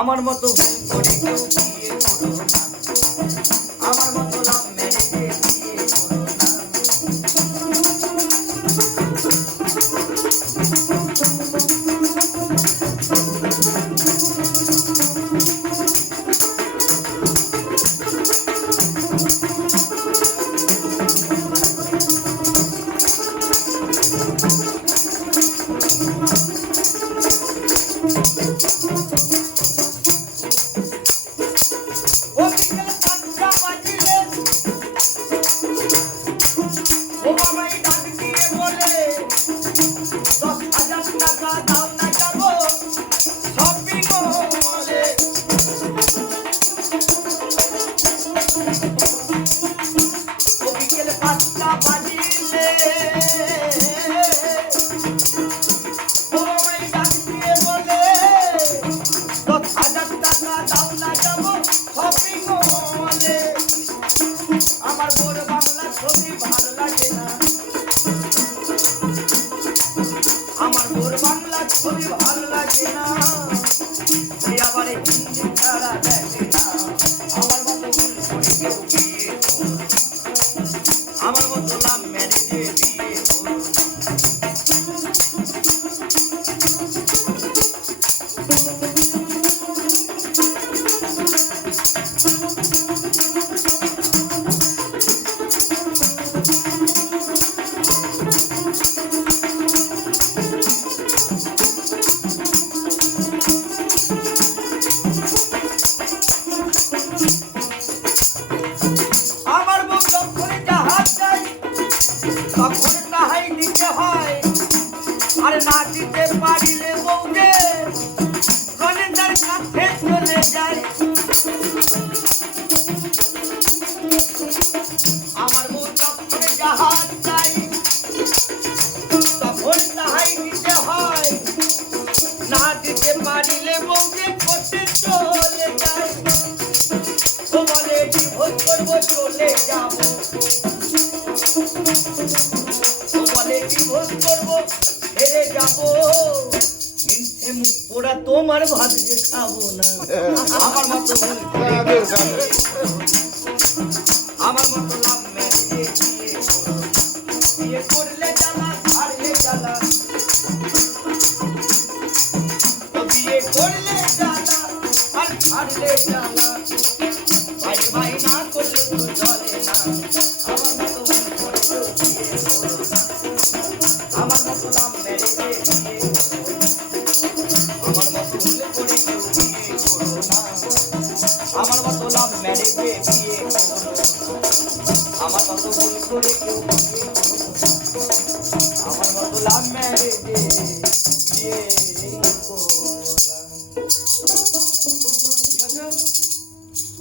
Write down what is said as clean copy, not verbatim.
আমার মতো ভুল করে কেউ বিয়ে করো না, আমার মতো লাভ ম্যারেজে বিয়ে করো না। আমার বোর বাংলা ছবি ভালো লাগে না, আমার বোর বাংলা ছবি ভালো লাগে না, আবার হিন্দি ছাড়া দেখে না। আমার মতো ভুল করে কেউ বিয়ে করো না, আমার মতো লাভ ম্যারেজে বিয়ে করো না। তখন তাহাই নিতে হয়, আর না দিতে পারিলে বউকে কলেজার কাছে চলে যায়। আমার বউ যখন জাহাজ চাই তখন তাহাই নিতে হয়, না দিতে পারিলে বউকে করতে চলে যায়। ও বলে ডিভোর্স করবো চলে যাবো, ডিভোর্স করবো হেরে যাবো, মিথ্যে মুখ পোড়া তোমার ভাত যে খাবো না। আমার মতো আমার মতো লাভ ম্যারেজে বিয়ে করো, বিয়ে করলে জ্বালা ছাড়লে জ্বালা, বিয়ে করলে জ্বালা আর ছাড়লে জ্বালা, ভাই ভাই না করলে তো চলে না। আমার মতো বিয়ে করো না, আমার মতো লাভ ম্যারেজে বিয়ে করো না, আমার মতো ভুল করে কেউ বিয়ে করো না, আমার মতো লাভ ম্যারেজে বিয়ে করো না, আমার মতো ভুল করে কেউ বিয়ে করো না, আমার মতো লাভ ম্যারেজে বিয়ে